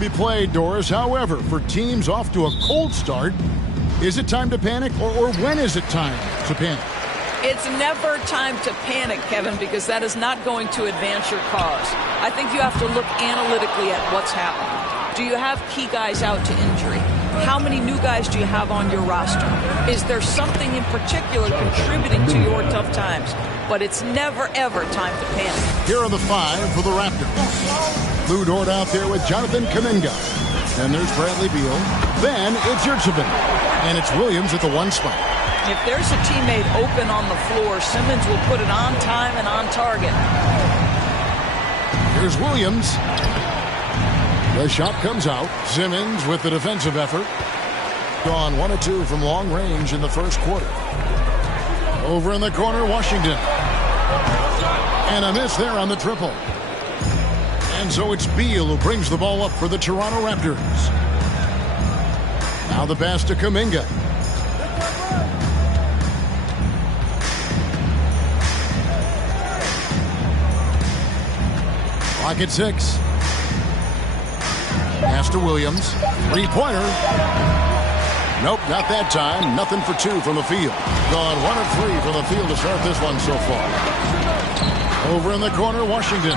be played, Doris. However, for teams off to a cold start, is it time to panic, or when is it time to panic? It's never time to panic, Kevin, because that is not going to advance your cause. I think you have to look analytically at what's happening. Do you have key guys out to injury? How many new guys do you have on your roster? Is there something in particular contributing to your tough times? But it's never, ever time to panic. Here are the 5 for the Raptors. Lou Dort out there with Jonathan Kuminga. And there's Bradley Beal. Then it's Yurtseven. And it's Williams at the 1 spot. If there's a teammate open on the floor, Simmons will put it on time and on target. Here's Williams. The shot comes out. Simmons with the defensive effort. Gone 1 of 2 from long range in the first quarter. Over in the corner, Washington. And a miss there on the triple. And so it's Beal who brings the ball up for the Toronto Raptors. Now the pass to Kuminga. Clock at 6. Pass to Williams. 3-pointer. Nope, not that time. Nothing for 2 from the field. Gone 1 of 3 from the field to start this one so far. Over in the corner, Washington.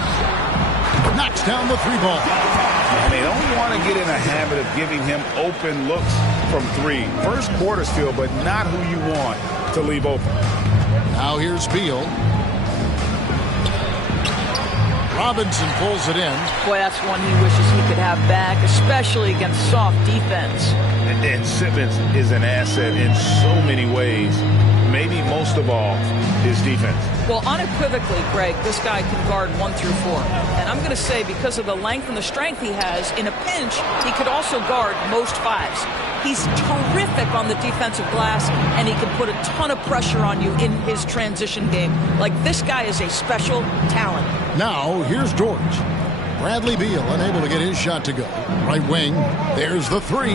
Knocks down the 3-ball. And they don't want to get in a habit of giving him open looks from 3. First quarter still, but not who you want to leave open. Now here's Beal. Robinson pulls it in. Boy, that's one he wishes he could have back, especially against soft defense. And Simmons is an asset in so many ways. Maybe most of all, his defense. Well, unequivocally, Greg, this guy can guard 1 through 4. And I'm going to say because of the length and the strength he has, in a pinch, he could also guard most 5s. He's terrific on the defensive glass, and he can put a ton of pressure on you in his transition game. Like, this guy is a special talent. Now, here's Dort. Bradley Beal unable to get his shot to go. Right wing, there's the 3.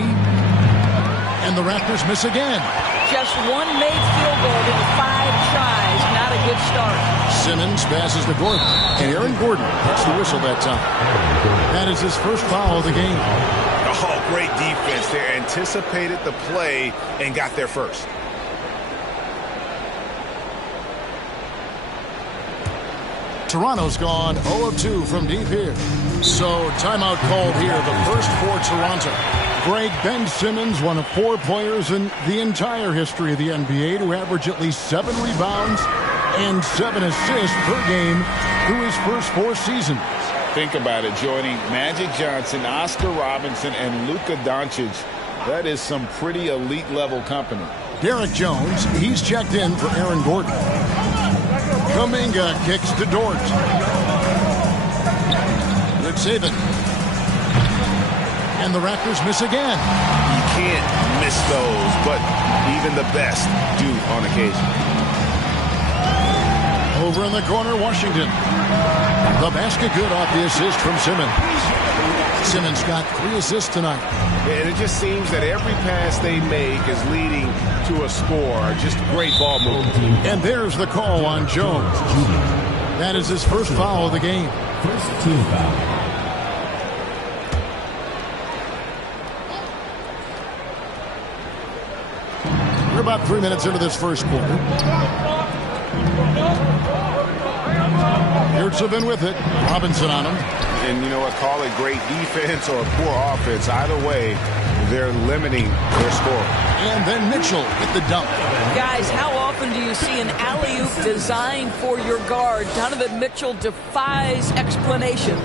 And the Raptors miss again. Just 1 made field goal in 5 tries. Not a good start. Simmons passes to Gordon. And Aaron Gordon hits the whistle that time. That is his first foul of the game. Oh, great defense there. Anticipated the play and got there first. Toronto's gone 0 of 2 from deep here. So timeout called here, the first for Toronto. Greg, Ben Simmons, one of 4 players in the entire history of the NBA to average at least 7 rebounds and 7 assists per game through his first 4 seasons. Think about it, joining Magic Johnson, Oscar Robinson, and Luka Doncic. That is some pretty elite level company. Derek Jones, he's checked in for Aaron Gordon. Kuminga kicks to Dort. Yurtseven. And the Raptors miss again. You can't miss those, but even the best do on occasion. Over in the corner, Washington. The basket good off the assist from Simmons. Simmons got 3 assists tonight. And it just seems that every pass they make is leading to a score. Just great ball movement. And there's the call on Jones. That is his first foul of the game. First team foul. We're about 3 minutes into this first quarter. Yurtseven with it. Robinson on him. And you know what? Call it great defense or poor offense. Either way, they're limiting their score. And then Mitchell with the dunk. Guys, how often do you see an alley-oop designed for your guard? Donovan Mitchell defies explanation.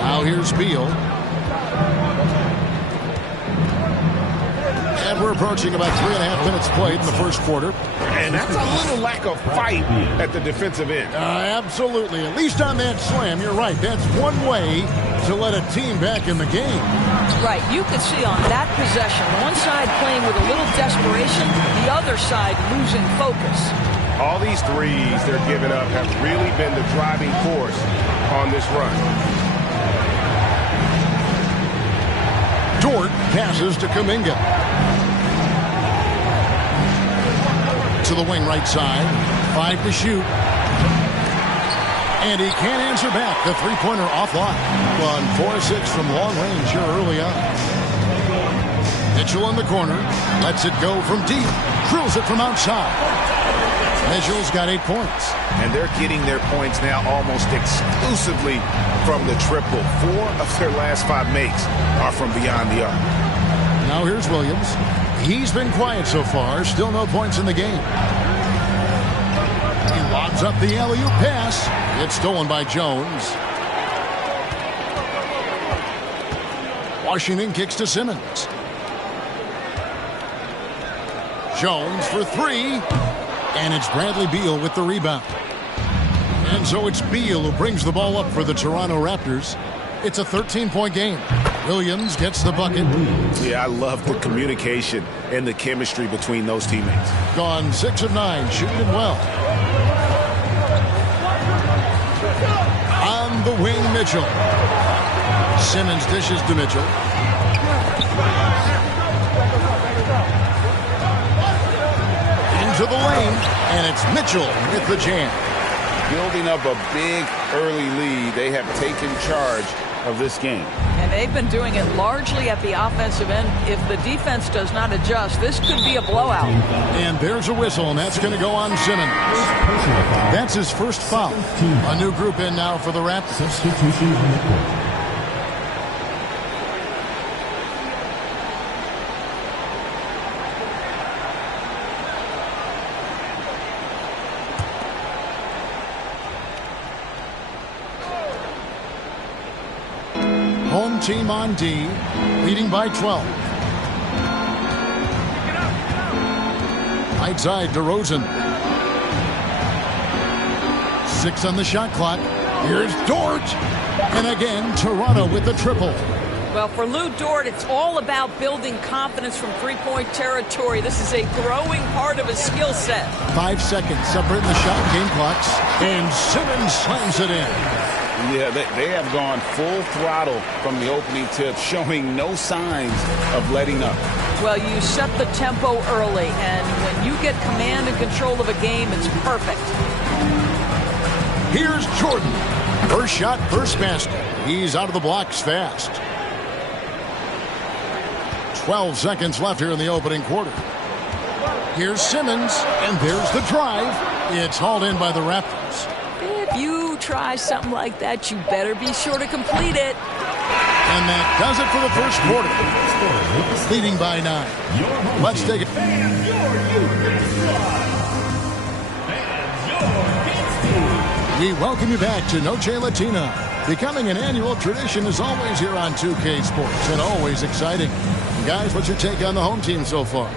Now here's Beal. And we're approaching about 3.5 minutes played in the first quarter. And that's a little lack of fight at the defensive end. Absolutely. At least on that slam, you're right. That's one way to let a team back in the game. Right. You could see on that possession, one side playing with a little desperation, the other side losing focus. All these threes they're giving up have really been the driving force on this run. Dort passes to Kuminga. To the wing right side. 5 to shoot. And he can't answer back. The three-pointer offline. On 4-6 from long range here early on. Mitchell in the corner. Lets it go from deep. Drills it from outside. Mitchell's got 8 points. And they're getting their points now almost exclusively from the triple. 4 of their last 5 makes are from beyond the arc. Now here's Williams. He's been quiet so far. Still no points in the game. He lobs up the alley-oop pass. It's stolen by Jones. Washington kicks to Simmons. Jones for 3. And it's Bradley Beal with the rebound. And so it's Beal who brings the ball up for the Toronto Raptors. It's a 13-point game. Williams gets the bucket. Yeah, I love the communication and the chemistry between those teammates. Gone 6 of 9, shooting it well. On the wing, Mitchell. Simmons dishes to Mitchell. Into the lane, and it's Mitchell with the jam. Building up a big early lead, they have taken charge of this game. And they've been doing it largely at the offensive end. If the defense does not adjust, this could be a blowout. And there's a whistle, and that's going to go on Simmons. That's his first foul. A new group in now for the Raptors. Home team on D, leading by 12. Right side, DeRozan. 6 on the shot clock. Here's Dort. And again, Toronto with the triple. Well, for Lou Dort, it's all about building confidence from three-point territory. This is a growing part of his skill set. 5 seconds separating the shot and game clocks. And Simmons slams it in. Yeah, they have gone full throttle from the opening tip, showing no signs of letting up. Well, you set the tempo early, and when you get command and control of a game, it's perfect. Here's Jordan. First shot, first basket. He's out of the blocks fast. 12 seconds left here in the opening quarter. Here's Simmons, and there's the drive. It's hauled in by the Raptors. If you try something like that, you better be sure to complete it. And that does it for the first quarter. Leading by 9. Let's take it. We welcome you back to Noche Latina. Becoming an annual tradition is always here on 2K Sports, and always exciting. Guys, what's your take on the home team so far?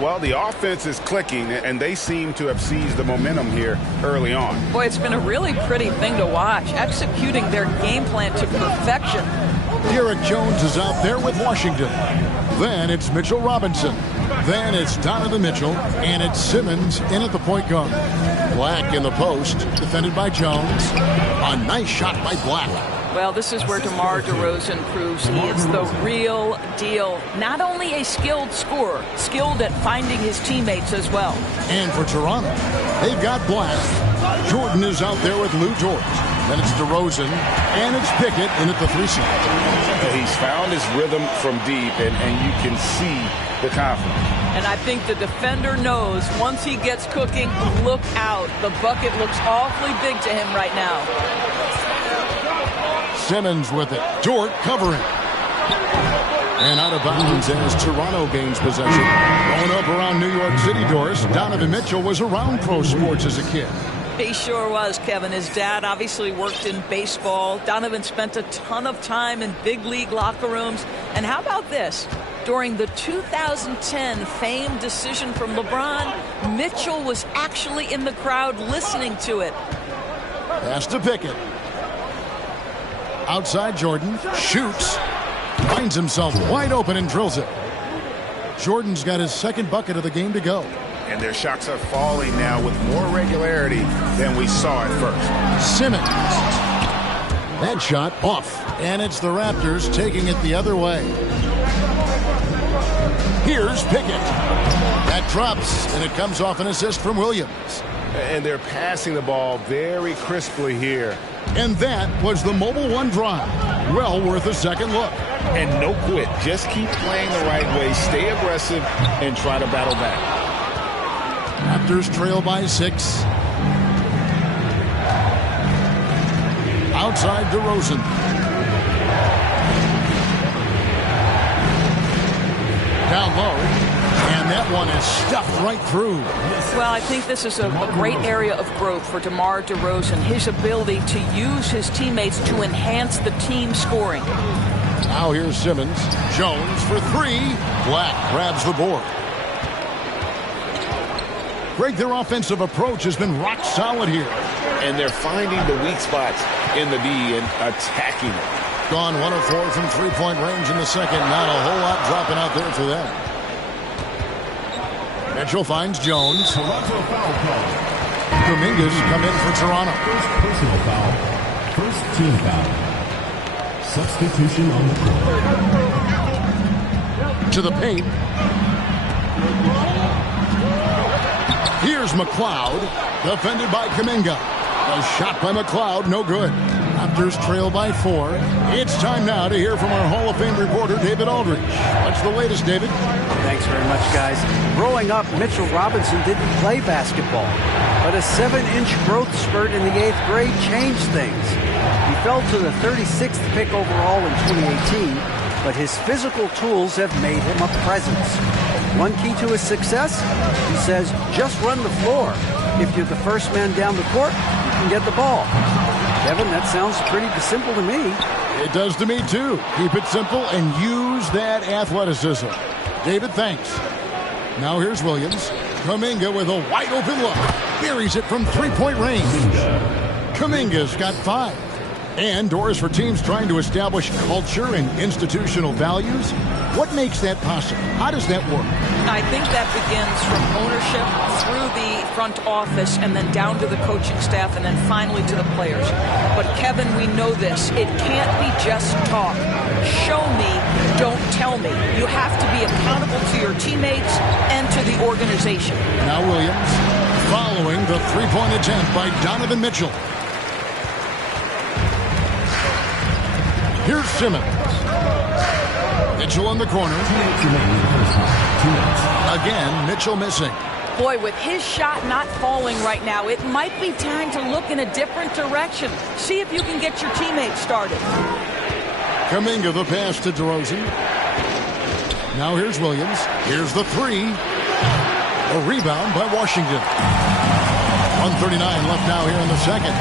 Well, the offense is clicking, and they seem to have seized the momentum here early on. Boy, it's been a really pretty thing to watch, executing their game plan to perfection. Derek Jones is out there with Washington. Then it's Mitchell Robinson. Then it's Donovan Mitchell, and it's Simmons in at the point guard. Black in the post, defended by Jones. A nice shot by Black. Well, this is where DeMar DeRozan proves he is the real deal. Not only a skilled scorer, skilled at finding his teammates as well. And for Toronto, they've got Black. Jordan is out there with Lou Dort. Then it's DeRozan, and it's Pickett in at the 3 slot. He's found his rhythm from deep, and you can see the confidence. And I think the defender knows once he gets cooking, look out. The bucket looks awfully big to him right now. Simmons with it. Dort covering. And out of bounds as Toronto gains possession. Growing up around New York City, Doris, Donovan Mitchell was around pro sports as a kid. He sure was, Kevin. His dad obviously worked in baseball. Donovan spent a ton of time in big league locker rooms. And how about this? During the 2010 famed decision from LeBron, Mitchell was actually in the crowd listening to it. Pass to Pickett. Outside Jordan, shoots, finds himself wide open and drills it. Jordan's got his second bucket of the game to go. And their shots are falling now with more regularity than we saw at first. Simmons. That shot off, and it's the Raptors taking it the other way. Here's Pickett. That drops, and it comes off an assist from Williams. And they're passing the ball very crisply here And that was the Mobile One drive. Well worth a second look. And no quit. Just keep playing the right way. Stay aggressive and try to battle back. Raptors trail by 6. Outside DeRozan. Down low. And that one is stuffed right through. Well, I think this is a great area of growth for DeMar DeRozan. His ability to use his teammates to enhance the team scoring. Now here's Simmons. Jones for 3. Black grabs the board. Greg, their offensive approach has been rock solid here. And they're finding the weak spots in the D and attacking it. Gone 1 of 4 from three-point range in the second. Not a whole lot dropping out there for them. Mitchell finds Jones. Dominguez come in for Toronto. First personal foul. First team foul. Substitution on the court. To the paint. Here's McLeod. Defended by Kuminga. A shot by McLeod. No good. Raptors trail by 4. It's time now to hear from our Hall of Fame reporter, David Aldridge. What's the latest, David? Thanks very much, guys. Growing up, Mitchell Robinson didn't play basketball, but a 7-inch growth spurt in the 8th grade changed things. He fell to the 36th pick overall in 2018, but his physical tools have made him a presence. One key to his success, he says, just run the floor. If you're the first man down the court, you can get the ball. Kevin, that sounds pretty simple to me. It does to me, too. Keep it simple and use that athleticism. David, thanks. Now here's Williams. Kuminga with a wide-open look. Buries it from three-point range. Kuminga's got 5. And doors for teams trying to establish culture and institutional values. What makes that possible? How does that work? I think that begins from ownership through the front office and then down to the coaching staff and then finally to the players. But Kevin, we know this. It can't be just talk. Show me, don't tell me. You have to be accountable to your teammates and to the organization. Now Williams following the three-point attempt by Donovan Mitchell. Here's Simmons. Mitchell in the corner. Again, Mitchell missing. Boy, with his shot not falling right now, it might be time to look in a different direction. See if you can get your teammates started. Kuminga the pass to DeRozan. Now here's Williams. Here's the 3. A rebound by Washington. 1:39 left now here in the second.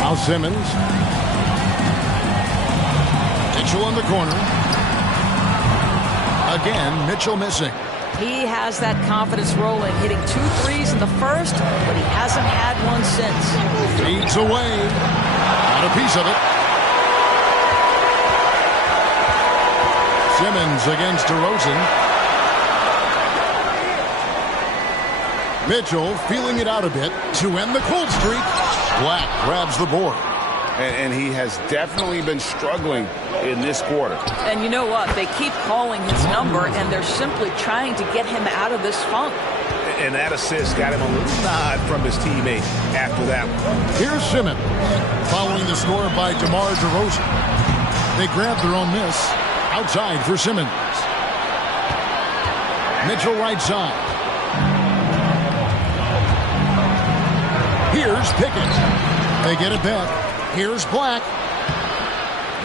Now Simmons. Mitchell in the corner. Again, Mitchell missing. He has that confidence rolling, hitting 2 threes in the first, but he hasn't had one since. Feeds away. Got a piece of it. Simmons against DeRozan. Mitchell feeling it out a bit to end the cold streak. Black grabs the board. And he has definitely been struggling in this quarter. And you know what? They keep calling his number, and they're simply trying to get him out of this funk. And that assist got him a little nod from his teammate after that one. Here's Simmons following the score by DeMar DeRozan. They grab their own miss. Outside for Simmons. Mitchell right side. Here's Pickett. They get it back. Here's Black.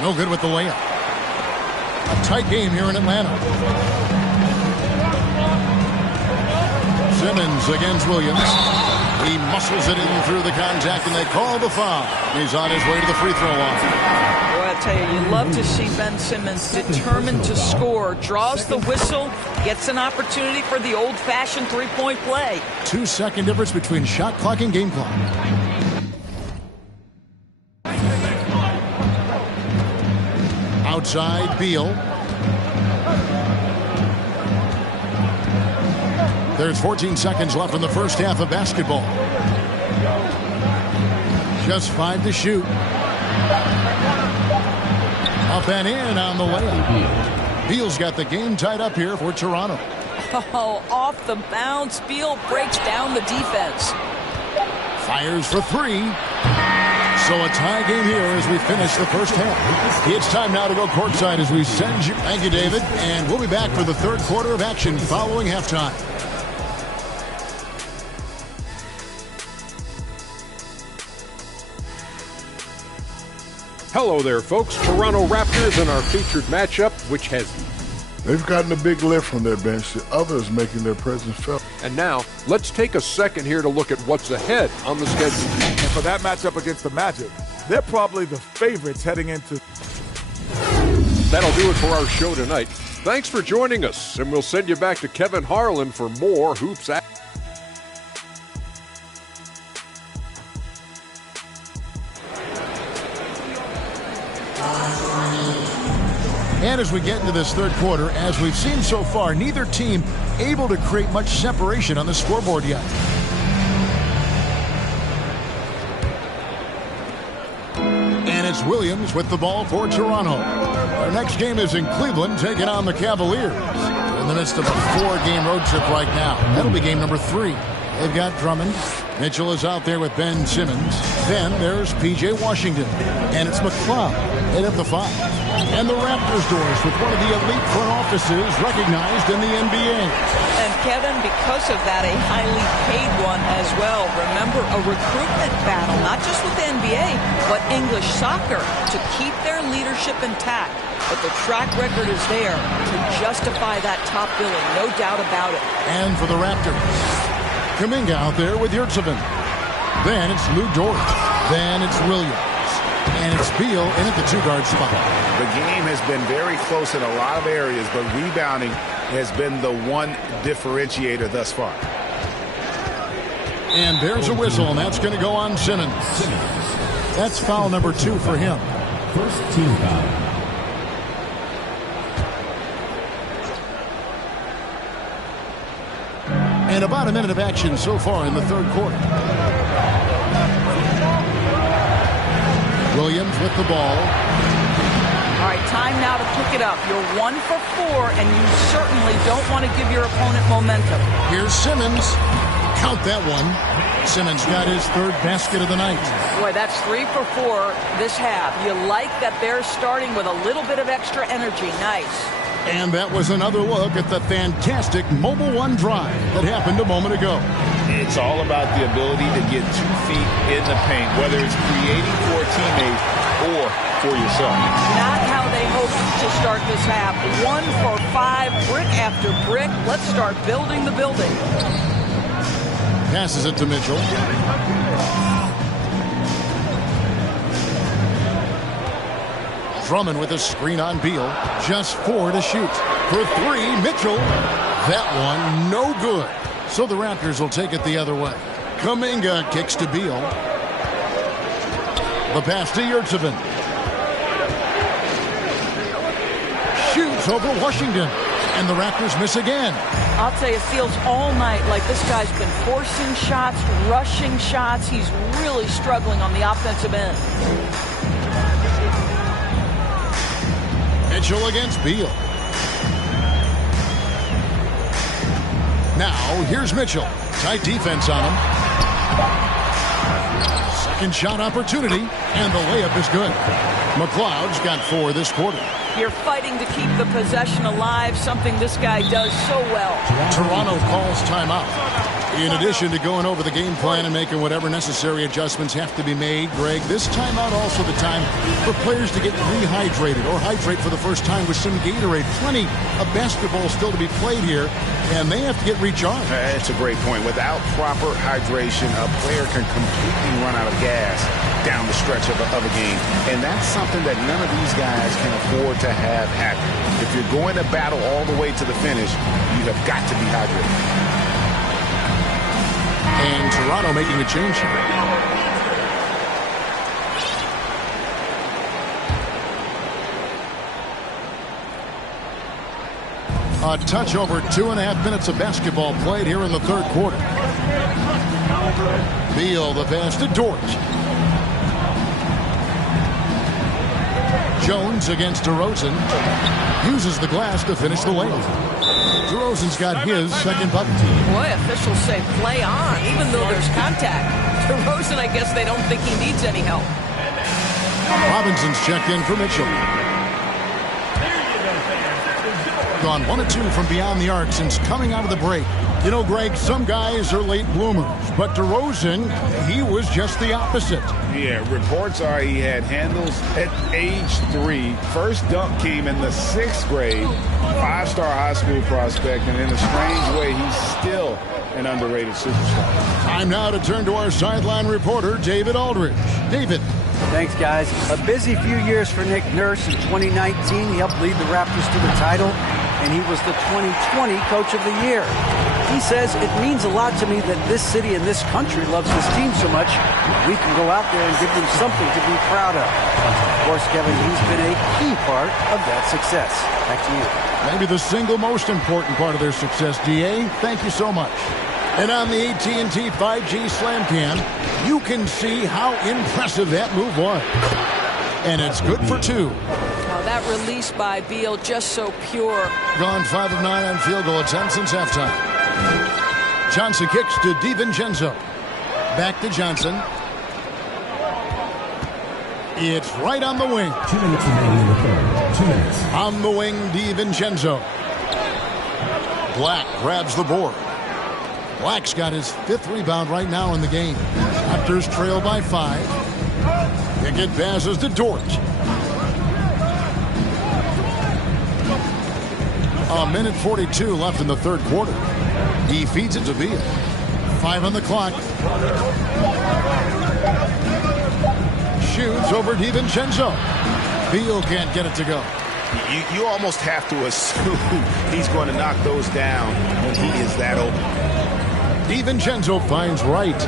No good with the layup. A tight game here in Atlanta. Simmons against Williams. He muscles it in through the contact, and they call the foul. He's on his way to the free throw line. Boy, I tell you, you love to see Ben Simmons determined to score. Draws the whistle, gets an opportunity for the old-fashioned three-point play. 2-second difference between shot clock and game clock. Outside, Beal. There's 14 seconds left in the first half of basketball. Just 5 to shoot. Up and in on the layup. Beal's got the game tied up here for Toronto. Oh, off the bounce. Beal breaks down the defense. Fires for three. So a tie game here as we finish the first half. It's time now to go courtside as we send you. Thank you, David. And we'll be back for the third quarter of action following halftime. Hello there, folks. Toronto Raptors in our featured matchup, which has... They've gotten a big lift from their bench. The others making their presence felt. And now, let's take a second here to look at what's ahead on the schedule. And for that matchup against the Magic, they're probably the favorites heading into... That'll do it for our show tonight. Thanks for joining us, and we'll send you back to Kevin Harlan for more Hoops action. And as we get into this third quarter, as we've seen so far, neither team able to create much separation on the scoreboard yet. And it's Williams with the ball for Toronto. Our next game is in Cleveland, taking on the Cavaliers. In the midst of a 4-game road trip right now. That'll be game number 3. They've got Drummond. Mitchell is out there with Ben Simmons. Then there's P.J. Washington. And it's McLeod at the 5. And the Raptors doors with one of the elite front offices recognized in the NBA. And Kevin, because of that, a highly paid one as well. Remember, a recruitment battle, not just with the NBA, but English soccer to keep their leadership intact. But the track record is there to justify that top billing, no doubt about it. And for the Raptors, Kuminga out there with Yurtseven. Then it's Lou Dort. Then it's Williams. And it's Beal in at the 2-guard spot. The game has been very close in a lot of areas, but rebounding has been the one differentiator thus far. And there's a whistle, and that's going to go on Simmons. That's foul number 2 for him. First team foul. And about a minute of action so far in the third quarter. Williams with the ball. All right, time now to pick it up. You're 1 for 4, and you certainly don't want to give your opponent momentum. Here's Simmons. Count that one. Simmons got his 3rd basket of the night. Boy, that's 3 for 4 this half. You like that they're starting with a little bit of extra energy. Nice. And that was another look at the fantastic Mobile One drive that happened a moment ago. It's all about the ability to get 2 feet in the paint, whether it's creating for a teammate or for yourself. Not how they hoped to start this half. 1 for 5, brick after brick. Let's start building the building. Passes it to Mitchell. Drummond with a screen on Beal. Just 4 to shoot. For 3, Mitchell. That one, no good. So the Raptors will take it the other way. Kuminga kicks to Beal. The pass to Yurtseven. Shoots over Washington. And the Raptors miss again. I'll tell you, it feels all night like this guy's been forcing shots, rushing shots. He's really struggling on the offensive end. Mitchell against Beal. Now, here's Mitchell. Tight defense on him. Second shot opportunity, and the layup is good. McLeod's got 4 this quarter. You're fighting to keep the possession alive, something this guy does so well. Toronto calls timeout. In addition to going over the game plan and making whatever necessary adjustments have to be made, Greg, this timeout also the time for players to get rehydrated or hydrate for the first time with some Gatorade. Plenty of basketball still to be played here, and they have to get recharged. That's a great point. Without proper hydration, a player can completely run out of gas down the stretch of a game, and that's something that none of these guys can afford to have happen. If you're going to battle all the way to the finish, you have got to be hydrated. And Toronto making a change here. A touch over 2.5 minutes of basketball played here in the third quarter. Beal the pass to Dort. Jones against DeRozan. Uses the glass to finish the layup. DeRozan's got his second bucket. Boy, officials say play on, even though there's contact. DeRozan, I guess they don't think he needs any help. Robinson's checked in for Mitchell. Gone 1 of 2 from beyond the arc since coming out of the break. You know, Greg, some guys are late bloomers, but DeRozan, he was just the opposite. Yeah, reports are he had handles at age 3. First dunk came in the 6th grade. 5-star high school prospect, and in a strange way, he's still an underrated superstar. Time now to turn to our sideline reporter, David Aldridge. David. Thanks, guys. A busy few years for Nick Nurse. In 2019, he helped lead the Raptors to the title, and he was the 2020 Coach of the Year. He says, it means a lot to me that this city and this country loves this team so much. We can go out there and give them something to be proud of. Of course, Kevin, he's been a key part of that success. Back to you. Maybe the single most important part of their success, D.A. Thank you so much. And on the AT&T 5G Slam Cam, you can see how impressive that move was. And it's good for 2. That release by Beal just so pure. Gone 5 of 9 on field goal attempts since halftime. Johnson kicks to DiVincenzo. Back to Johnson. It's right on the wing. 2 minutes remaining in the third. 2 minutes. On the wing, DiVincenzo. Black grabs the board. Black's got his 5th rebound right now in the game. Raptors trail by 5. Pickett passes to Dort. A minute 42 left in the third quarter. He feeds it to Beal. 5 on the clock. Shoots over DiVincenzo. Beal can't get it to go. You almost have to assume he's going to knock those down when he is that open. DiVincenzo finds Wright.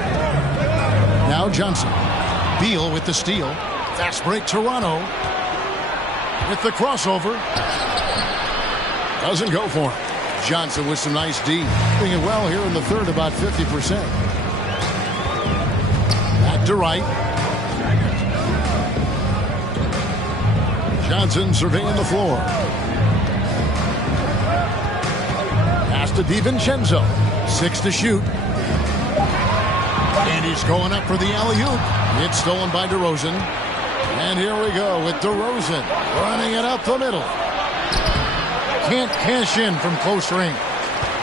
Now Johnson. Beal with the steal. Fast break Toronto. With the crossover. Doesn't go for him. Johnson with some nice D. Doing it well here in the third, about 50%. Back to Wright. Johnson surveying the floor. Pass to DiVincenzo. 6 to shoot. And he's going up for the alley-oop. It's stolen by DeRozan. And here we go with DeRozan running it up the middle. Can't cash in from close range.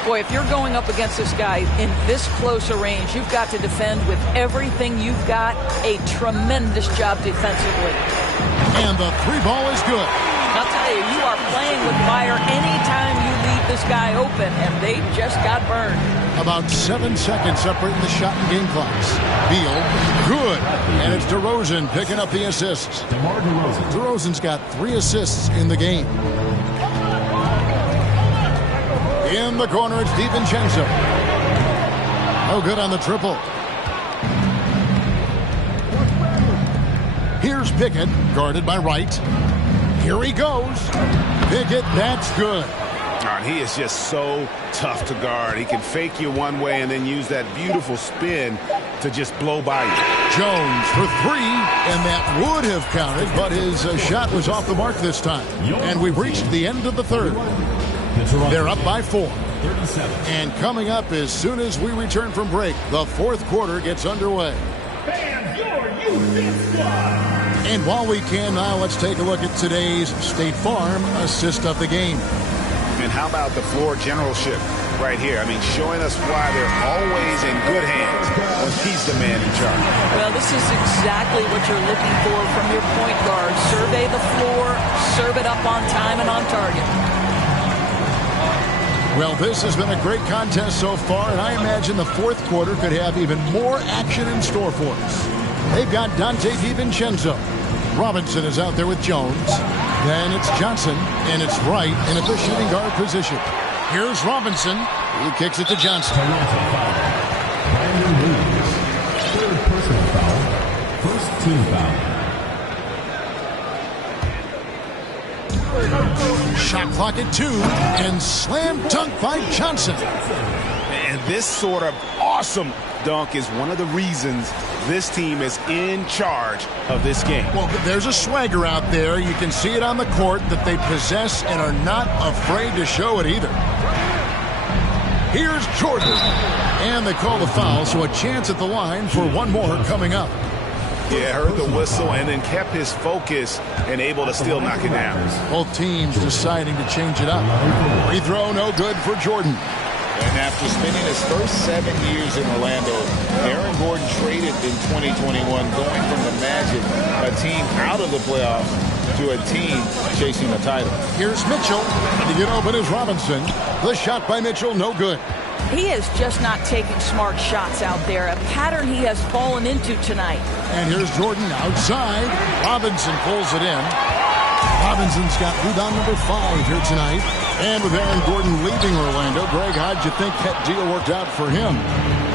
Boy, if you're going up against this guy in this close a range, you've got to defend with everything you've got. A tremendous job defensively. And the 3 ball is good. I'll tell you, you are playing with fire anytime you leave this guy open, and they just got burned. About 7 seconds separating the shot and game clocks. Beal, good. And it's DeRozan picking up the assists. DeMar DeRozan. DeRozan's got 3 assists in the game. In the corner, it's DiVincenzo. No good on the triple. Here's Pickett, guarded by Wright. Here he goes. Pickett, that's good. He is just so tough to guard. He can fake you one way and then use that beautiful spin to just blow by you. Jones for 3, and that would have counted, but his shot was off the mark this time. And we've reached the end of the third. They're up by 4. 37. And coming up as soon as we return from break, the fourth quarter gets underway. And while we can now, let's take a look at today's State Farm assist of the game. And how about the floor generalship right here? I mean, showing us why they're always in good hands when he's the man in charge. Well, this is exactly what you're looking for from your point guard. Survey the floor, serve it up on time and on target. Well, this has been a great contest so far, and I imagine the fourth quarter could have even more action in store for us. They've got Dante DiVincenzo. Robinson is out there with Jones. Then it's Johnson, and it's Wright in at the shooting guard position. Here's Robinson. He kicks it to Johnson. Brandon Williams. Third personal foul. First team foul. Shot clock at 2, and slam dunk by Johnson. And this sort of awesome dunk is one of the reasons this team is in charge of this game. Well, there's a swagger out there. You can see it on the court that they possess and are not afraid to show it either. Here's Jordan. And they call the foul, so a chance at the line for one more coming up. Yeah, heard the whistle and then kept his focus and able to still knock it down. Both teams deciding to change it up. Free throw, no good for Jordan. And after spending his first 7 years in Orlando, Aaron Gordon traded in 2021, going from the Magic, a team out of the playoffs, to a team chasing the title. Here's Mitchell. To get open is Robinson. The shot by Mitchell, no good. He is just not taking smart shots out there, a pattern he has fallen into tonight. And here's Jordan outside. Robinson pulls it in. Robinson's got rebound number 5 here tonight. And with Aaron Gordon leaving Orlando, Greg, how'd you think that deal worked out for him?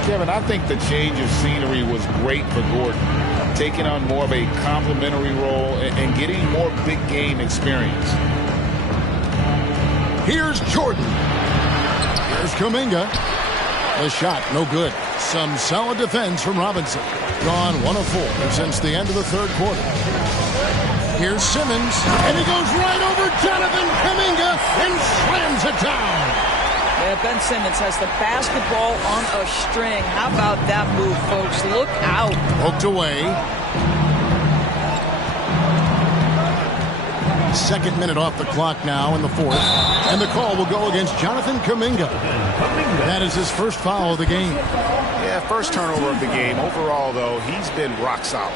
Kevin, I think the change of scenery was great for Gordon, taking on more of a complementary role and getting more big game experience. Here's Jordan. Here's Kuminga. The shot, no good. Some solid defense from Robinson. Gone 1 of 4 since the end of the third quarter. Here's Simmons, and he goes right over Jonathan Kuminga and slams it down. Yeah, Ben Simmons has the basketball on a string. How about that move, folks? Look out. Poked away. Second minute off the clock now in the fourth. And the call will go against Jonathan Kuminga. That is his first foul of the game. Yeah, first turnover of the game. Overall, though, he's been rock solid.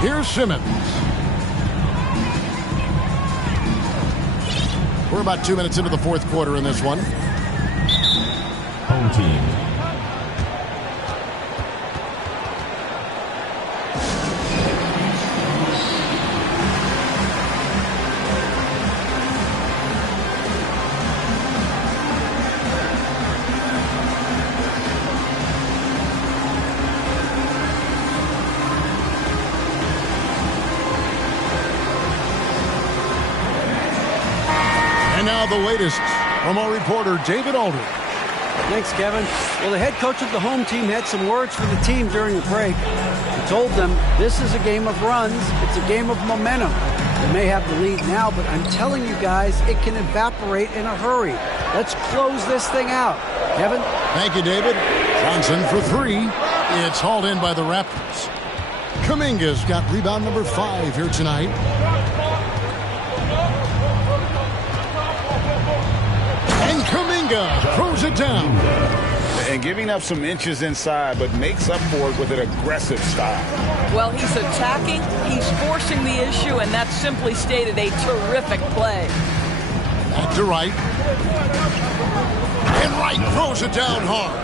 Here's Simmons. We're about 2 minutes into the fourth quarter in this one. Home team. And now the latest from our reporter, David Aldridge. Thanks, Kevin. Well, the head coach of the home team had some words for the team during the break. He told them, this is a game of runs. It's a game of momentum. They may have the lead now, but I'm telling you guys, it can evaporate in a hurry. Let's close this thing out. Kevin? Thank you, David. Johnson for 3. It's hauled in by the Raptors. Kuminga's got rebound number 5 here tonight. And Kuminga throws it down. And giving up some inches inside, but makes up for it with an aggressive style. Well, he's attacking, he's forcing the issue, and that's simply stated a terrific play. Back to Wright. And Wright throws it down hard.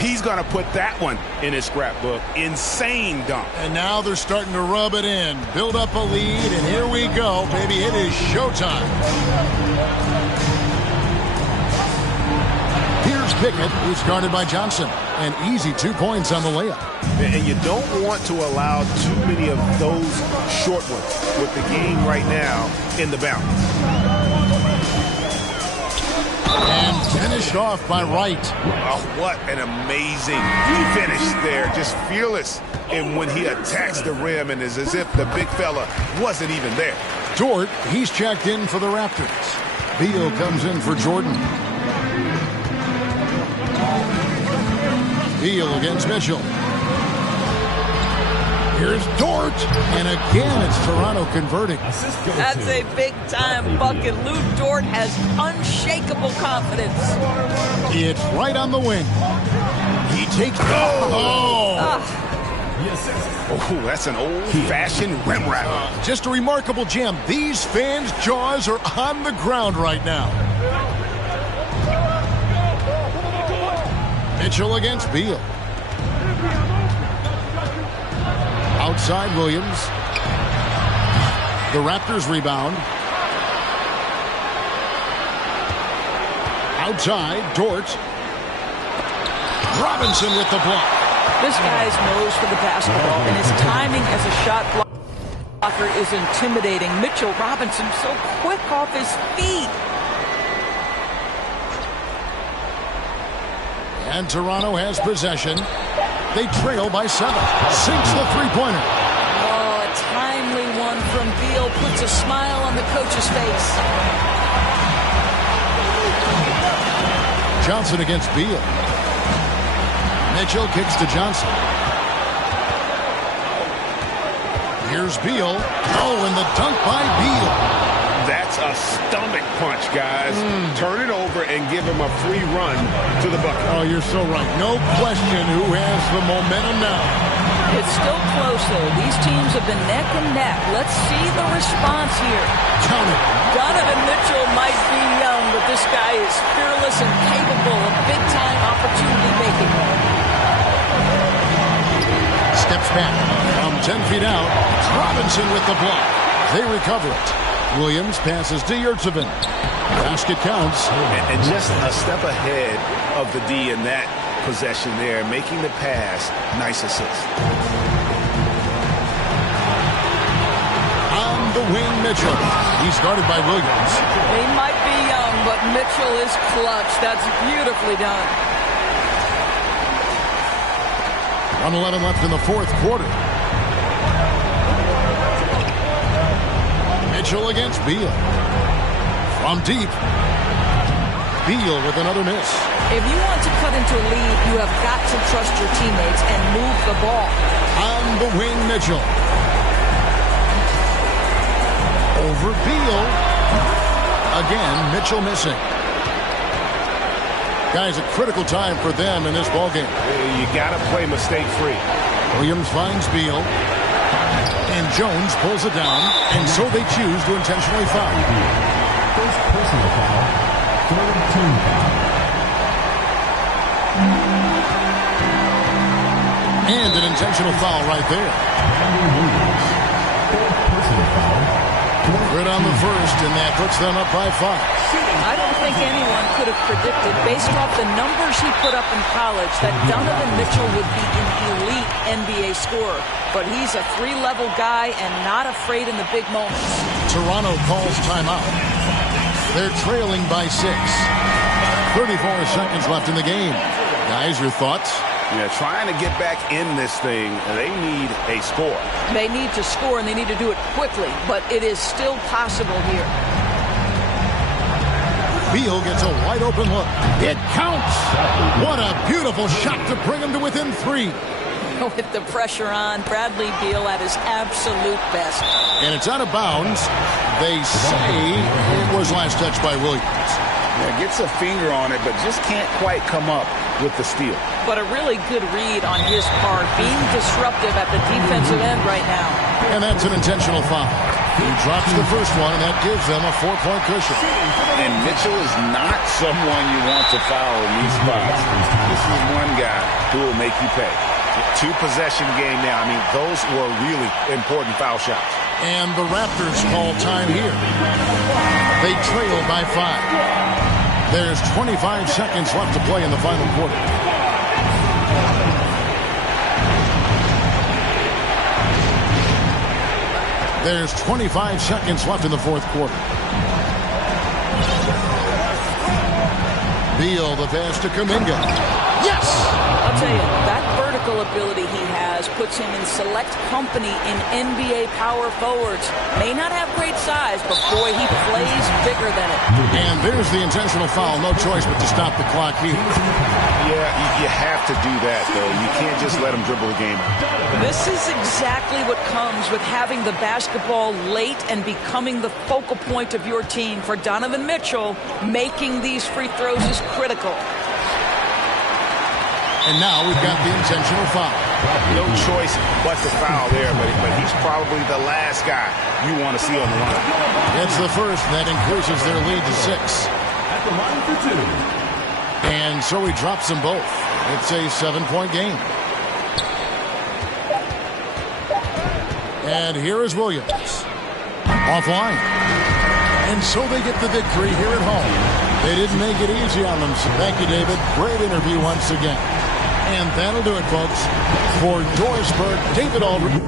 He's going to put that one in his scrapbook. Insane dunk. And now they're starting to rub it in. Build up a lead, and here we go, baby. It is showtime. Here's Pickett, who's guarded by Johnson. An easy 2 points on the layup. And you don't want to allow too many of those short ones with the game right now in the balance. And finished off by Wright. Oh, what an amazing finish there. Just fearless. And when he attacks the rim, and it's as if the big fella wasn't even there. Dort, he's checked in for the Raptors. Beal comes in for Jordan. Beal against Mitchell. Here's Dort. And again, it's Toronto converting. That's a big-time bucket. Lou Dort has unshakable confidence. It's right on the wing. He takes... Oh! Oh, that's an old-fashioned rim wrap. Just a remarkable jam. These fans' jaws are on the ground right now. Mitchell against Beal. Outside Williams. The Raptors rebound. Outside Dort. Robinson with the block. This guy's nose for the basketball, and his timing as a shot blocker is intimidating. Mitchell Robinson so quick off his feet. And Toronto has possession. They trail by 7. Sinks the three-pointer. Oh, a timely one from Beal puts a smile on the coach's face. Johnson against Beal. Mitchell kicks to Johnson. Here's Beal. Oh, and the dunk by Beal. That's a stomach punch, guys. Turn it over and give him a free run to the bucket. Oh, you're so right. No question who has the momentum now. It's still close, though. These teams have been neck and neck. Let's see the response here. Count it. Donovan Mitchell might be young, but this guy is fearless and capable of big-time opportunity making. Steps back from 10 feet out. Robinson with the block. They recover it. Williams passes to Yurtsevin. Basket counts. And just a step ahead of the D in that possession there, making the pass. Nice assist. On the wing, Mitchell. He's guarded by Williams. He might be young, but Mitchell is clutch. That's beautifully done. 1:11 left in the fourth quarter. Mitchell against Beal. From deep. Beal with another miss. If you want to cut into a lead, you have got to trust your teammates and move the ball. On the wing, Mitchell. Over Beal. Again, Mitchell missing. Guys, a critical time for them in this ballgame. You got to play mistake-free. Williams finds Beal. And Jones pulls it down, and so they choose to intentionally foul. First personal foul, third team foul. And an intentional foul right there. Fourth personal foul. Good on the first, and that puts them up by 5. I don't think anyone could have predicted, based off the numbers he put up in college, that Donovan Mitchell would be an elite NBA scorer. But he's a 3-level guy and not afraid in the big moments. Toronto calls timeout. They're trailing by 6. 34 seconds left in the game. Guys, your thoughts? Yeah, trying to get back in this thing, they need a score. They need to score, and they need to do it quickly, but it is still possible here. Beal gets a wide-open look. It counts! What a beautiful shot to bring him to within 3. With the pressure on, Bradley Beal at his absolute best. And it's out of bounds. They say it was last touched by Williams. Yeah, gets a finger on it, but just can't quite come up with the steal. But a really good read on his part, being disruptive at the defensive end right now. And that's an intentional foul. He drops the first one, and that gives them a 4-point cushion. And Mitchell is not someone you want to foul in these spots. This is one guy who will make you pay. 2-possession game now. I mean, those were really important foul shots. And the Raptors call time here. They trail by 5. There's 25 seconds left to play in the final quarter. There's 25 seconds left in the fourth quarter. Beal, the pass to Kuminga. Yes! I'll tell you, that vertical ability he has puts him in select company in NBA power forwards. May not have great size, but boy, he plays bigger than it. And there's the intentional foul. No choice but to stop the clock here. Yeah, you have to do that, though. You can't just let him dribble the game. This is exactly what comes with having the basketball late and becoming the focal point of your team. For Donovan Mitchell, making these free throws is critical. And now we've got the intentional foul. No choice but to foul there, but he's probably the last guy you want to see on the line. It's the first, and that increases their lead to 6. At the line for 2. And so he drops them both. It's a 7-point game. And here is Williams. Offline. And so they get the victory here at home. They didn't make it easy on them, so thank you, David. Great interview once again. And that'll do it, folks. For Dorisburg, David Aldridge.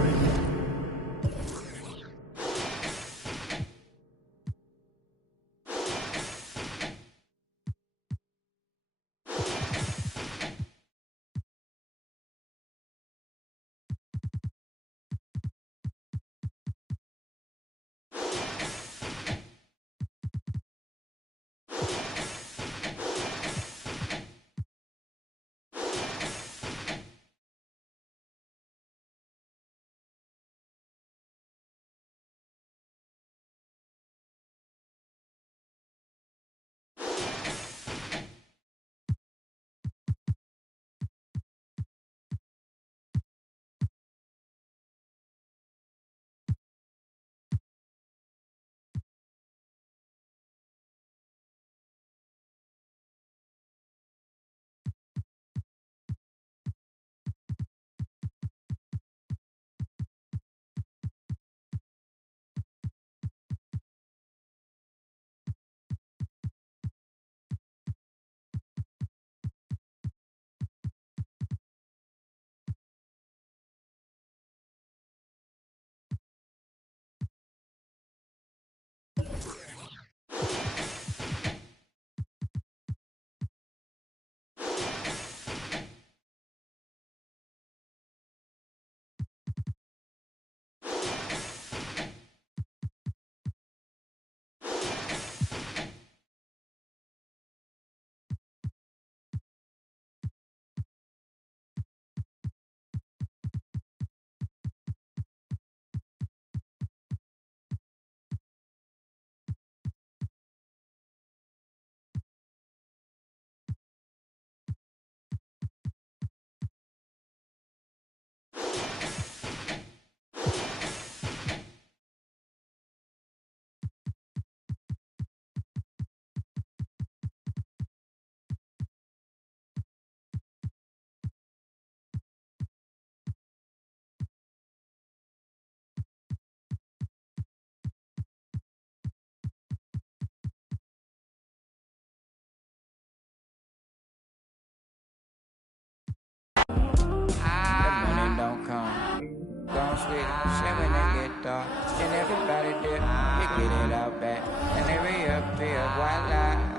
sweet, swimming and get dark. And everybody dip, you get it out back. And they reappear, voila.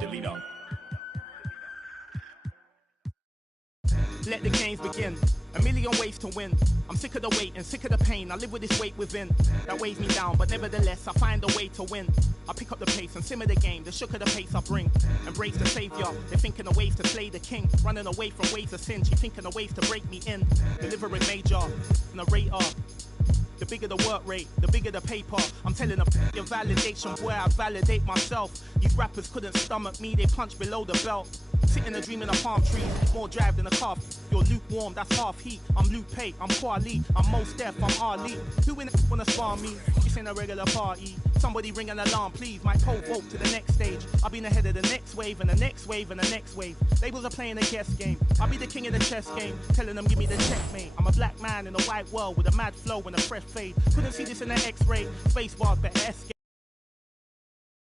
Delete up. Let the games begin. A million ways to win. I'm sick of the wait and sick of the pain. I live with this weight within that weighs me down, but nevertheless I find a way to win. I pick up the pace and simmer the game. The shook of the pace I bring. Embrace the savior. They're thinking of ways to slay the king. Running away from ways of sin. She thinking of ways to break me in. Delivering major, narrator. The bigger the work rate, the bigger the paper. I'm telling them your validation, boy, I validate myself. These rappers couldn't stomach me, they punch below the belt. Sitting and dreaming of palm trees, more drive than a calf. You're lukewarm, that's half heat. I'm Lupe, I'm Kweli, I'm Mos Def, I'm Ali. Who in it wanna spar me? This ain't a regular party. Somebody ring an alarm, please. My pole vote to the next stage. I'll be ahead of the next wave and the next wave and the next wave. Labels are playing a guess game. I'll be the king of the chess game, telling them give me the checkmate. I'm a black man in a white world with a mad flow and a fresh fade. Couldn't see this in the X-ray. Space bars better escape.